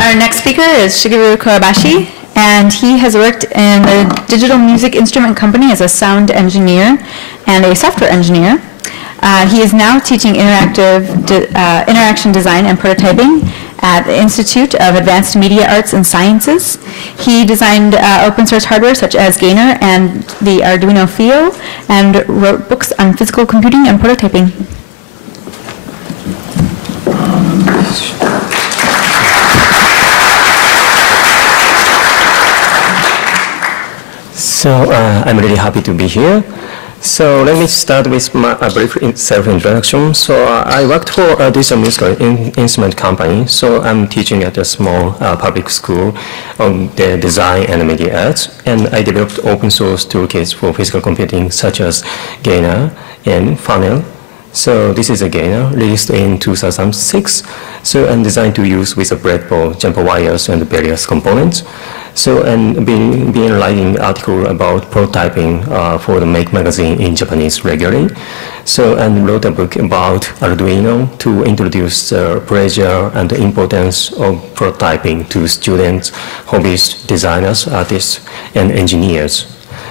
Our next speaker is Shigeru Kobayashi, and he has worked in the Digital Music Instrument Company as a sound engineer and a software engineer. He is now teaching interaction design and prototyping at the Institute of Advanced Media Arts and Sciences. He designed open source hardware such as Gainer and the Arduino Fio, and wrote books on physical computing and prototyping. So I'm really happy to be here. So let me start with a brief self-introduction. So I worked for a digital musical instrument company. So I'm teaching at a small public school on the design and media arts. And I developed open source toolkits for physical computing such as Gainer and Funnel. So this is a Gainer released in 2006. So I'm designed to use with a breadboard, jumper wires, and various components. So, and been writing article about prototyping for the Make magazine in Japanese regularly. So, and wrote a book about Arduino to introduce the pleasure and the importance of prototyping to students, hobbyists, designers, artists, and engineers.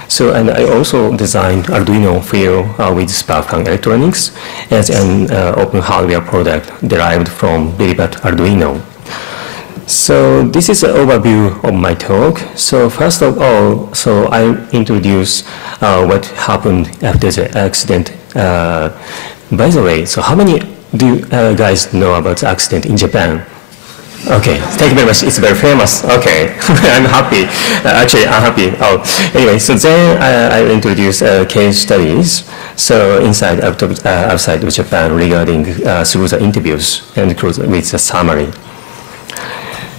So, and I also designed Arduino Fio with Sparkfun Electronics as an open hardware product derived from Lilipat Arduino. So this is an overview of my talk. So first of all, so I introduce what happened after the accident. By the way, so how many do you guys know about the accident in Japan? Okay, thank you very much. It's very famous. Okay, I'm happy. Actually, I'm happy. Oh, anyway, so then I introduce case studies. So inside, outside of Japan regarding through the interviews and with the summary.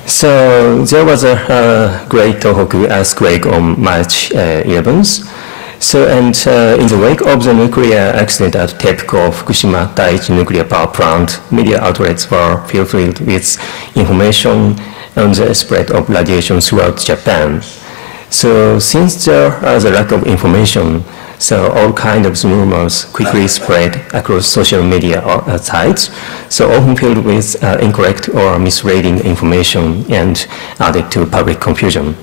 So there was a great Tohoku earthquake on March 11th. So, and in the wake of the nuclear accident at TEPCO Fukushima Daiichi nuclear power plant, media outlets were filled with information on the spread of radiation throughout Japan. So since there was a lack of information, so all kinds of rumors quickly spread across social media sites, so often filled with incorrect or misleading information and added to public confusion.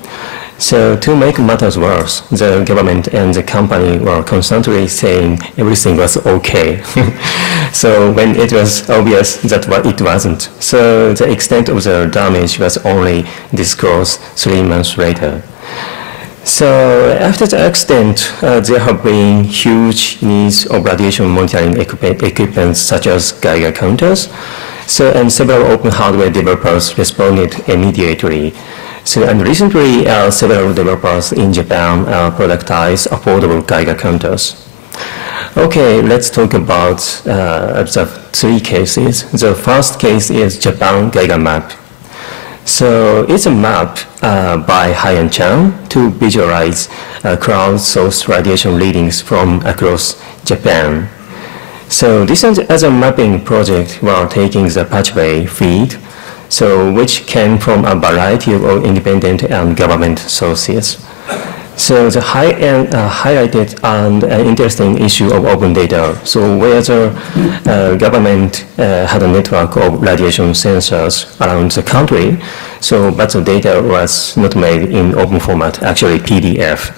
So to make matters worse, the government and the company were constantly saying everything was okay. So when it was obvious that it wasn't. So the extent of the damage was only disclosed 3 months later. So after the accident, there have been huge needs of radiation monitoring equipment such as Geiger counters. So, and several open hardware developers responded immediately. So, and recently, several developers in Japan productized affordable Geiger counters. Okay, let's talk about the 3 cases. The first case is Japan Geiger Map. So it's a map by Haiyan Chan to visualize crowdsourced radiation readings from across Japan. So this is as a mapping project while taking the Patchbay feed, so which came from a variety of independent and government sources. So the highlighted and interesting issue of open data. So where the government had a network of radiation sensors around the country, so but the data was not made in open format, actually PDF.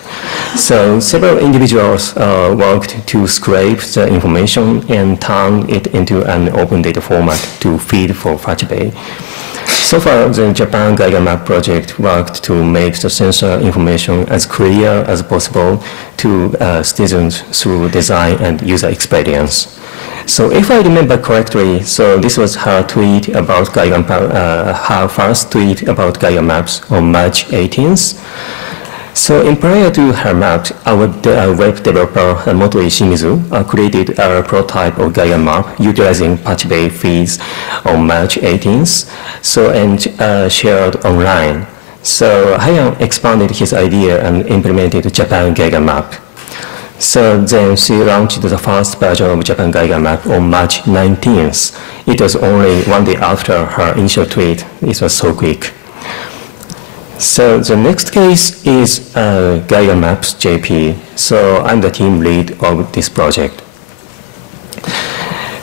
So several individuals worked to scrape the information and turn it into an open data format to feed for Patchbay. So far, the Japan Geiger Map project worked to make the sensor information as clear as possible to citizens through design and user experience. So if I remember correctly, so this was her tweet about Geiger, her first tweet about Geiger Maps on March 18th. So in prior to her map, our web developer Motoi Shimizu created a prototype of Geiger Map utilizing Patchbay feeds on March 18th, so and shared online. So Haiyan expanded his idea and implemented Japan Geiger Map. So then she launched the first version of Japan Geiger Map on March 19th. It was only 1 day after her initial tweet. It was so quick. So the next case is Geiger Maps JP. So I'm the team lead of this project.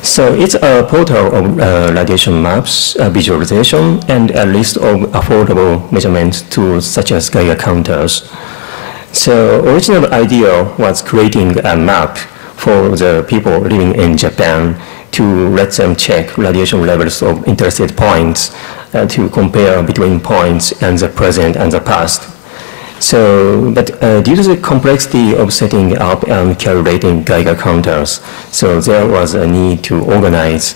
So it's a portal of radiation maps, visualization, and a list of affordable measurement tools such as Geiger counters. So original idea was creating a map for the people living in Japan to let them check radiation levels of interested points to compare between points and the present and the past. So, but due to the complexity of setting up and calibrating Geiger counters, so there was a need to organize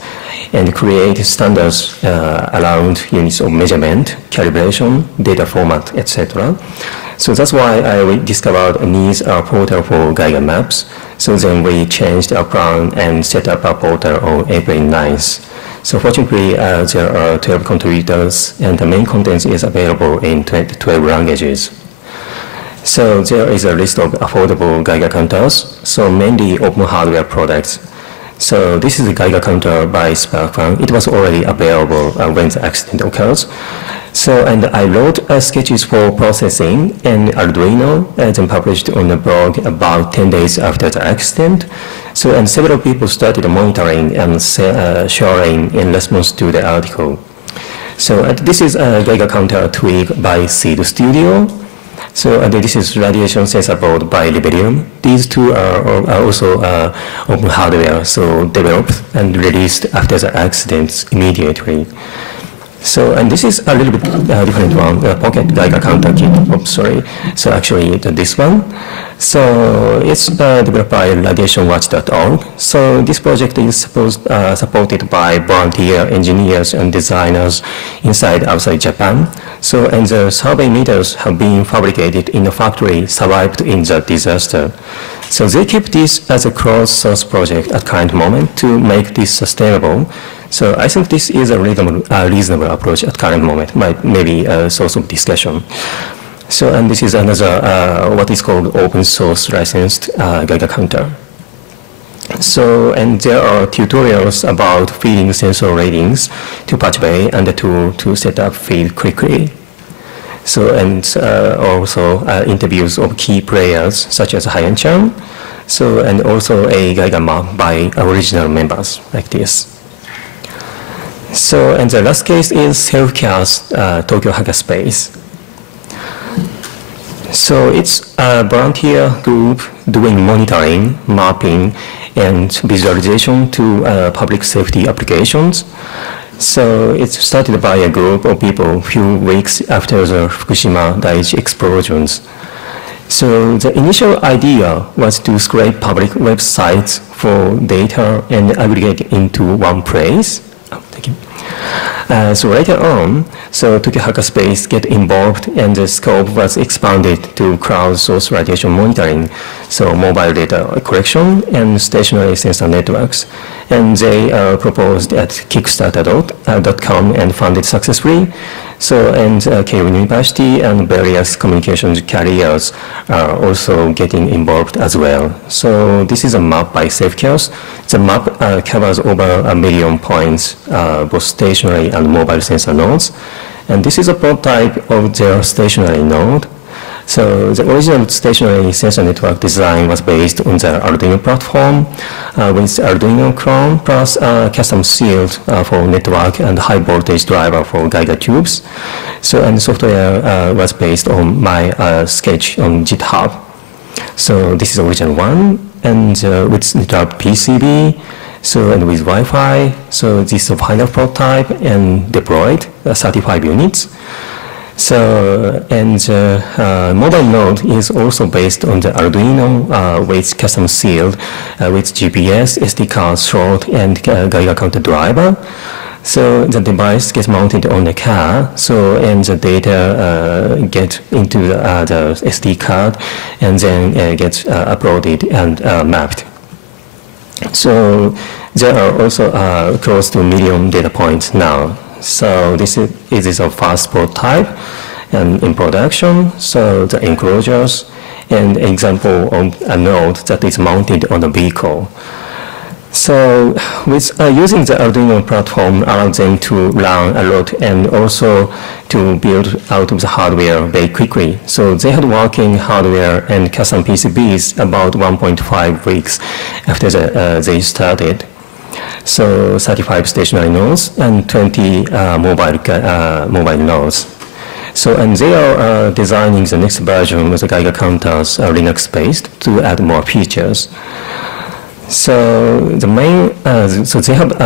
and create standards around units of measurement, calibration, data format, etc. So that's why I discovered a needs a portal for Geiger maps. So then we changed our plan and set up a portal on April 9th. So fortunately, there are 12 contributors, and the main content is available in 12 languages. So there is a list of affordable Geiger counters, so mainly open hardware products. So this is a Geiger counter by Sparkfun. It was already available when the accident occurs. So, and I wrote sketches for processing and Arduino, then published on the blog about 10 days after the accident. So, and several people started monitoring and sharing in response to the article. So, this is a Geiger counter tweak by Seed Studio. So this is radiation sensor board by Liberium. These two are also open hardware, so developed and released after the accidents immediately. So, and this is a little bit different one, Pocket Geiger counter kit. Oops, sorry. So actually this one. So it's developed by radiationwatch.org. So this project is supported by volunteer engineers and designers inside outside Japan. So, and the survey meters have been fabricated in a factory survived in the disaster. So they keep this as a cross-source project at current moment to make this sustainable. So I think this is a reasonable approach at current moment, maybe a source of discussion. So, and this is another, what is called open source licensed Geiger counter. So, and there are tutorials about feeding sensor readings to patch bay and the tool to set up feed quickly. So, and also interviews of key players such as Hyan-chan. So, and also a Geiger map by original members like this. So, and the last case is Self-CAS Tokyo Hackerspace. So it's a volunteer group doing monitoring, mapping, and visualization to public safety applications. So it started by a group of people a few weeks after the Fukushima Daiichi explosions. So the initial idea was to scrape public websites for data and aggregate it into one place. Oh, thank you. So later on, Tokyo Hackerspace get involved and the scope was expanded to crowdsource radiation monitoring, so mobile data collection and stationary sensor networks. And they proposed at Kickstarter.com and funded successfully. So, and Keio University and various communications carriers are also getting involved as well. So this is a map by SafeCAS. The map covers over 1 million points, both stationary and mobile sensor nodes. And this is a prototype of their stationary node. So the original stationary sensor network design was based on the Arduino platform with Arduino Clone plus custom shield for network and high voltage driver for Geiger tubes. So, and the software was based on my sketch on GitHub. So this is the original one, and with network PCB, so, and with Wi-Fi. So this is a final prototype and deployed 35 units. So, and mobile node is also based on the Arduino with custom shield with GPS, SD card slot, and Geiger counter driver. So the device gets mounted on the car, so, and the data get into the SD card and then gets uploaded and mapped. So there are also close to 1 million data points now. So this is a fast prototype and in production. So the enclosures and example of a node that is mounted on the vehicle. So with using the Arduino platform allows them to learn a lot and also to build out of the hardware very quickly. So they had working hardware and custom PCBs about 1.5 weeks after they started. So 35 stationary nodes and 20 mobile nodes. So, and they are designing the next version with the Geiger counters Linux-based to add more features. So the main, so they have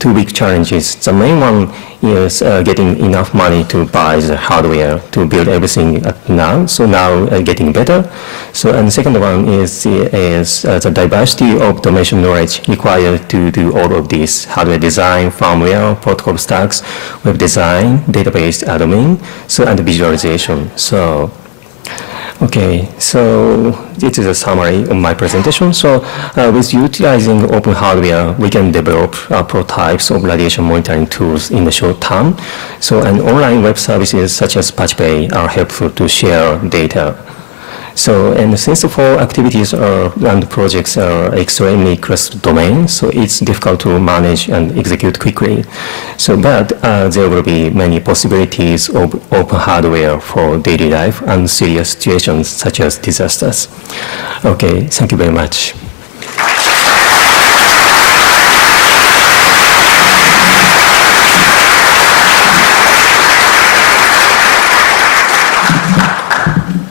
2 big challenges. The main one is getting enough money to buy the hardware to build everything now. So now getting better. So and the second one is the diversity of domain knowledge required to do all of this: hardware design, firmware, protocol stacks, web design, database admin, so and visualization. So. Okay, so this is a summary of my presentation. So with utilizing open hardware, we can develop prototypes of radiation monitoring tools in the short term. So and online web services such as PatchPay are helpful to share data. So, and since the 4 activities and projects are extremely cross-domain, so it's difficult to manage and execute quickly. So, but there will be many possibilities of open hardware for daily life and serious situations such as disasters. Okay, thank you very much.